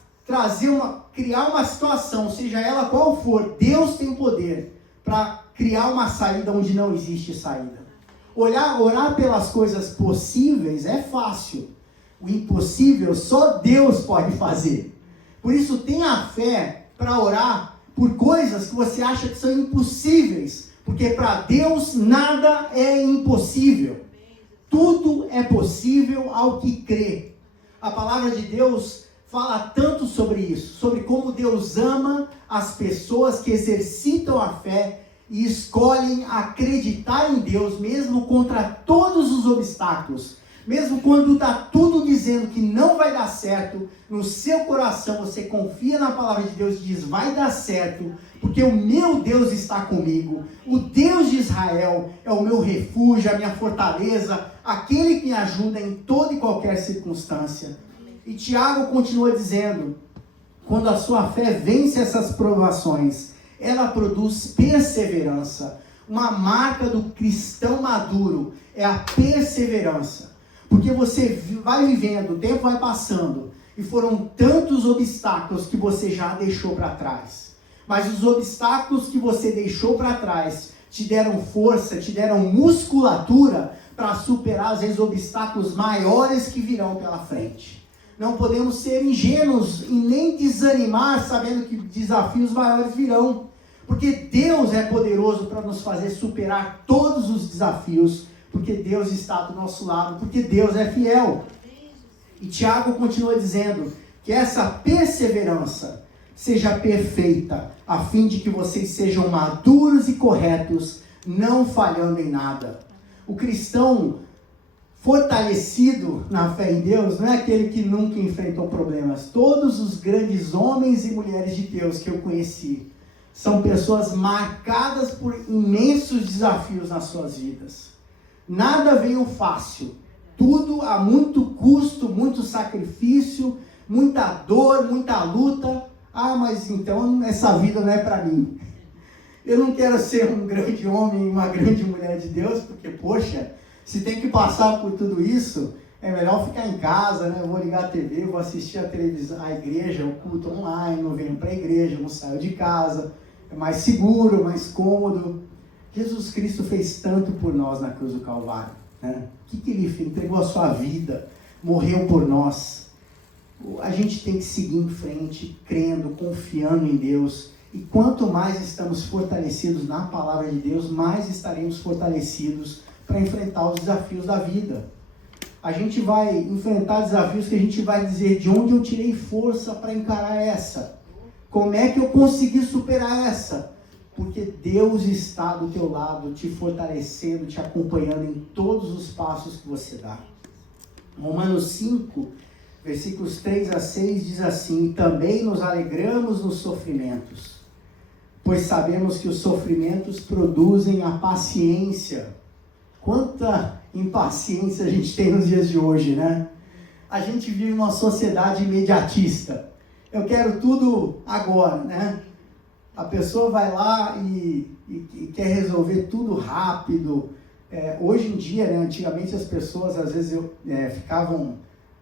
criar uma situação, seja ela qual for. Deus tem o poder para criar uma saída onde não existe saída. Orar pelas coisas possíveis é fácil. O impossível só Deus pode fazer. Por isso tenha fé para orar por coisas que você acha que são impossíveis, porque para Deus nada é impossível. Tudo é possível ao que crê. A palavra de Deus fala tanto sobre isso, sobre como Deus ama as pessoas que exercitam a fé e escolhem acreditar em Deus, mesmo contra todos os obstáculos, Mesmo quando está tudo dizendo que não vai dar certo, no seu coração você confia na palavra de Deus e diz, vai dar certo, porque o meu Deus está comigo. O Deus de Israel é o meu refúgio, a minha fortaleza, aquele que me ajuda em toda e qualquer circunstância. E Tiago continua dizendo, quando a sua fé vence essas provações, ela produz perseverança. Uma marca do cristão maduro é a perseverança. Porque você vai vivendo, o tempo vai passando, e foram tantos obstáculos que você já deixou para trás. Mas os obstáculos que você deixou para trás te deram força, te deram musculatura para superar, às vezes, obstáculos maiores que virão pela frente. Não podemos ser ingênuos e nem desanimar sabendo que desafios maiores virão. Porque Deus é poderoso para nos fazer superar todos os desafios. Porque Deus está do nosso lado, porque Deus é fiel. E Tiago continua dizendo que essa perseverança seja perfeita, a fim de que vocês sejam maduros e corretos, não falhando em nada. O cristão fortalecido na fé em Deus não é aquele que nunca enfrentou problemas. Todos os grandes homens e mulheres de Deus que eu conheci são pessoas marcadas por imensos desafios nas suas vidas. Nada veio fácil. Tudo a muito custo, muito sacrifício, muita dor, muita luta. Ah, mas então essa vida não é para mim. Eu não quero ser um grande homem, uma grande mulher de Deus, porque, poxa, se tem que passar por tudo isso, é melhor ficar em casa, né? Eu vou ligar a TV, vou assistir a televisão, a igreja, o culto online, não venho para a igreja, não saio de casa. É mais seguro, mais cômodo. Jesus Cristo fez tanto por nós na cruz do Calvário, né? O que ele fez? Entregou a sua vida, morreu por nós. A gente tem que seguir em frente, crendo, confiando em Deus. E quanto mais estamos fortalecidos na palavra de Deus, mais estaremos fortalecidos para enfrentar os desafios da vida. A gente vai enfrentar desafios que a gente vai dizer de onde eu tirei força para encarar essa. Como é que eu consegui superar essa? Porque Deus está do teu lado, te fortalecendo, te acompanhando em todos os passos que você dá. Romanos 5, versículos 3 a 6 diz assim, também nos alegramos nos sofrimentos, pois sabemos que os sofrimentos produzem a paciência. Quanta impaciência a gente tem nos dias de hoje, né? A gente vive uma sociedade imediatista. Eu quero tudo agora, né? A pessoa vai lá e quer resolver tudo rápido. Hoje em dia, né, antigamente as pessoas às vezes ficavam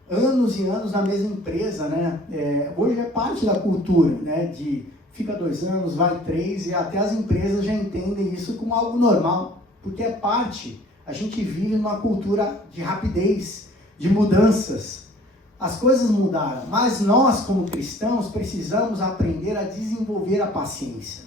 anos e anos na mesma empresa, né? Hoje é parte da cultura, né? De fica 2 anos, vai 3, e até as empresas já entendem isso como algo normal, porque é parte. A gente vive numa cultura de rapidez, de mudanças. As coisas mudaram, mas nós, como cristãos, precisamos aprender a desenvolver a paciência.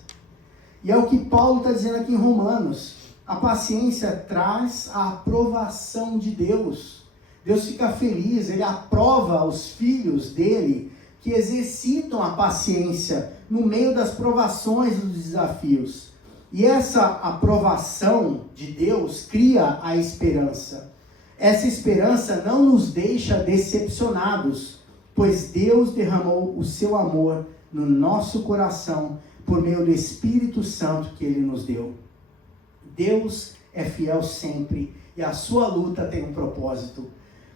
E é o que Paulo está dizendo aqui em Romanos. A paciência traz a aprovação de Deus. Deus fica feliz, Ele aprova os filhos dele que exercitam a paciência no meio das provações e dos desafios. E essa aprovação de Deus cria a esperança. Essa esperança não nos deixa decepcionados, pois Deus derramou o seu amor no nosso coração por meio do Espírito Santo que Ele nos deu. Deus é fiel sempre e a sua luta tem um propósito.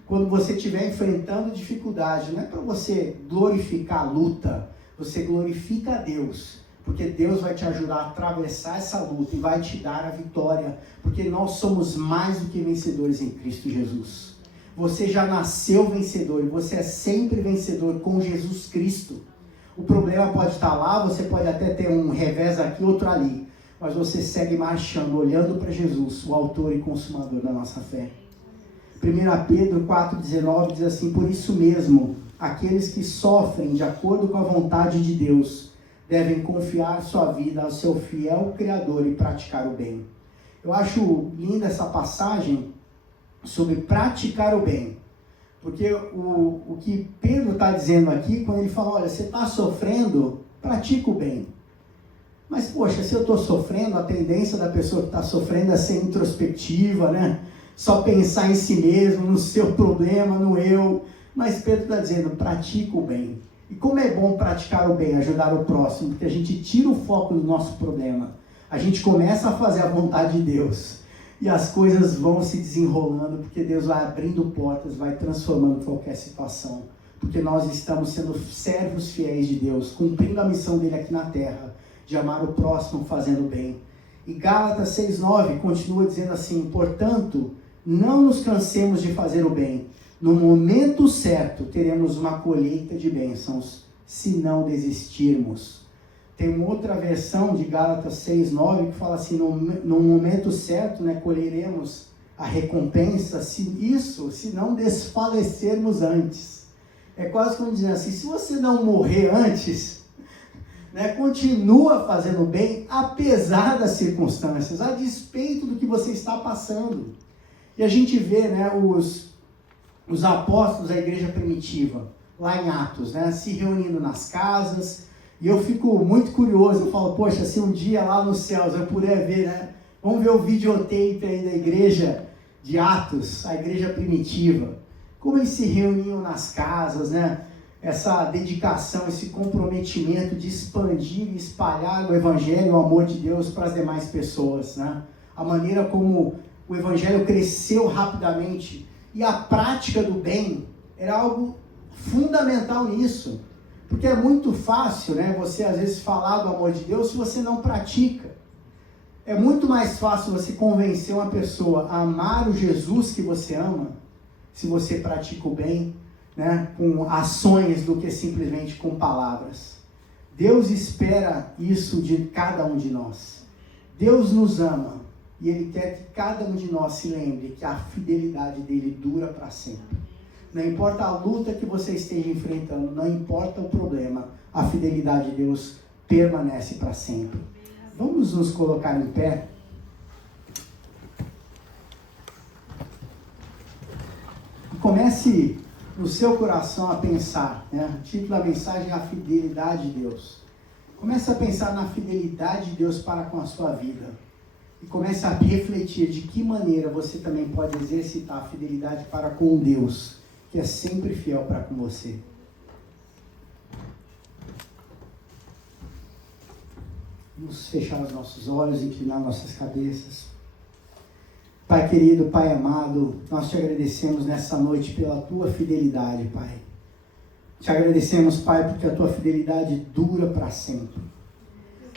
Quando você estiver enfrentando dificuldade, não é para você glorificar a luta, você glorifica a Deus. Porque Deus vai te ajudar a atravessar essa luta e vai te dar a vitória. Porque nós somos mais do que vencedores em Cristo Jesus. Você já nasceu vencedor e você é sempre vencedor com Jesus Cristo. O problema pode estar lá, você pode até ter um revés aqui, outro ali. Mas você segue marchando, olhando para Jesus, o autor e consumador da nossa fé. 1 Pedro 4,19 diz assim, por isso mesmo, aqueles que sofrem de acordo com a vontade de Deus, devem confiar sua vida ao seu fiel Criador e praticar o bem. Eu acho linda essa passagem sobre praticar o bem. Porque o que Pedro está dizendo aqui, quando ele fala, olha, você está sofrendo, pratica o bem. Mas, poxa, se eu estou sofrendo, a tendência da pessoa que está sofrendo é ser introspectiva, né? só pensar em si mesmo, no seu problema, no eu. Mas Pedro está dizendo, pratica o bem. E como é bom praticar o bem, ajudar o próximo, porque a gente tira o foco do nosso problema. A gente começa a fazer a vontade de Deus. E as coisas vão se desenrolando, porque Deus vai abrindo portas, vai transformando qualquer situação. Porque nós estamos sendo servos fiéis de Deus, cumprindo a missão dele aqui na terra, de amar o próximo fazendo bem. E Gálatas 6,9 continua dizendo assim, portanto, não nos cansemos de fazer o bem. No momento certo, teremos uma colheita de bênçãos, se não desistirmos. Tem uma outra versão de Gálatas 6,9 que fala assim, no momento certo, né, colheremos a recompensa, se não desfalecermos antes. É quase como dizendo assim, se você não morrer antes, né, continua fazendo bem, apesar das circunstâncias, a despeito do que você está passando. E a gente vê, né, os apóstolos da igreja primitiva, lá em Atos, né, se reunindo nas casas, e eu fico muito curioso, eu falo, poxa, se um dia lá nos céus eu puder ver, né, vamos ver o videotape aí da igreja de Atos, a igreja primitiva, como eles se reuniam nas casas, né, essa dedicação, esse comprometimento de expandir e espalhar o evangelho, o amor de Deus para as demais pessoas, né, a maneira como o evangelho cresceu rapidamente. E a prática do bem era algo fundamental nisso. Porque é muito fácil, né, você às vezes falar do amor de Deus se você não pratica. É muito mais fácil você convencer uma pessoa a amar o Jesus que você ama, se você pratica o bem, né, com ações do que simplesmente com palavras. Deus espera isso de cada um de nós. Deus nos ama. E Ele quer que cada um de nós se lembre que a fidelidade dele dura para sempre. Não importa a luta que você esteja enfrentando, não importa o problema, a fidelidade de Deus permanece para sempre. Vamos nos colocar em pé. E comece no seu coração a pensar, né? O título da mensagem é a fidelidade de Deus. Comece a pensar na fidelidade de Deus para com a sua vida. E comece a refletir de que maneira você também pode exercitar a fidelidade para com Deus, que é sempre fiel para com você. Vamos fechar os nossos olhos, inclinar nossas cabeças. Pai querido, Pai amado, nós te agradecemos nessa noite pela tua fidelidade, Pai. Te agradecemos, Pai, porque a tua fidelidade dura para sempre.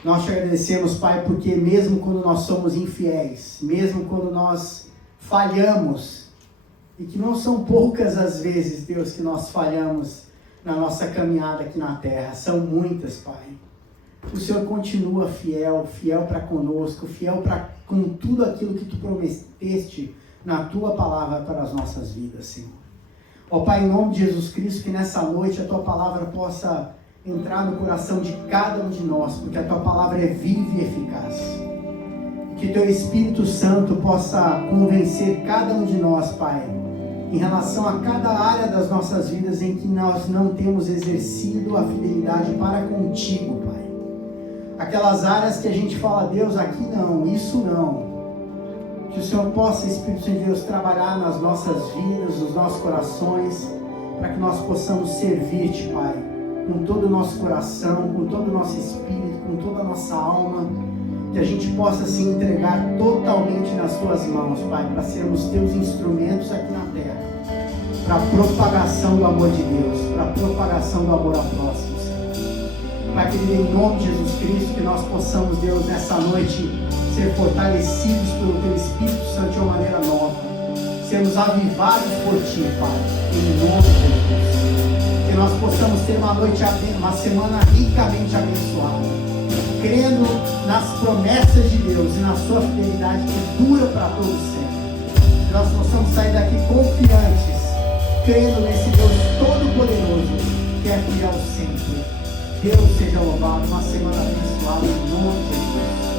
Nós te agradecemos, Pai, porque mesmo quando nós somos infiéis, mesmo quando nós falhamos, e que não são poucas as vezes, Deus, que nós falhamos na nossa caminhada aqui na terra, são muitas, Pai. O Senhor continua fiel para conosco, fiel com tudo aquilo que Tu prometeste na Tua palavra para as nossas vidas, Senhor. Ó Pai, em nome de Jesus Cristo, que nessa noite a Tua palavra possa entrar no coração de cada um de nós, porque a Tua palavra é viva e eficaz. Que Teu Espírito Santo possa convencer cada um de nós, Pai, em relação a cada área das nossas vidas em que nós não temos exercido a fidelidade para contigo, Pai. Aquelas áreas que a gente fala, Deus, aqui não, isso não. Que o Senhor possa, Espírito de Deus, trabalhar nas nossas vidas, nos nossos corações, para que nós possamos servir-te, Pai, com todo o nosso coração, com todo o nosso espírito, com toda a nossa alma, que a gente possa se entregar totalmente nas Tuas mãos, Pai, para sermos Teus instrumentos aqui na terra, para a propagação do amor de Deus, para a propagação do amor ao próximo, Senhor. Pai querido, em nome de Jesus Cristo, que nós possamos, Deus, nessa noite, ser fortalecidos pelo Teu Espírito Santo de uma maneira nova, sermos avivados por Ti, Pai, em nome de Jesus. Que nós possamos ter uma semana ricamente abençoada, crendo nas promessas de Deus e na Sua fidelidade que dura para todos sempre. Que nós possamos sair daqui confiantes, crendo nesse Deus todo-poderoso que é fiel sempre. Deus seja louvado, uma semana abençoada em nome de Jesus.